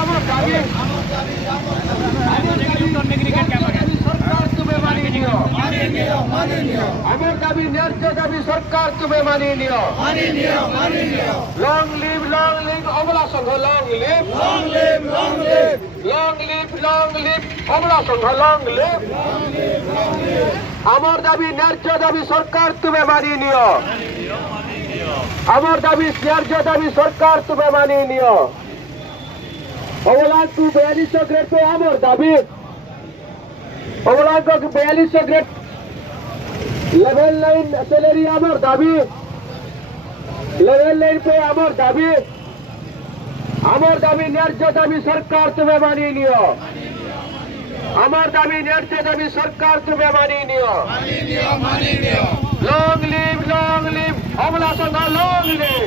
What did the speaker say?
আমার দাবি সরকার তুমি মানিয়ে নিও। আমার দাবি ন্যায্য দাবি সরকার তুমি মানিয়ে নিও। লং লিভ অবলা সংঘ লং লিভ অবলা সংঘ লং লিভ। আমার দাবি ন্যায্য দাবি সরকার তুমি মানিয়ে নিও। আমার দাবি ন্যায্য দাবি সরকার তুমি মানিয়ে নিও। অবলাঙ্ক 4200 গ্রেড पे আমার দাবি অবলাঙ্ক 4200 গ্রেড लेवल लाइन सैलरी আমার দাবি लेवल लाइन पे আমার দাবি ন্যায্য দাবি সরকার তুমি মানিয়ে নিও। আমার দাবি ন্যায্য দাবি সরকার তুমি মানিয়ে নিও। লং লিভ অবলা সংঘ লং লিভ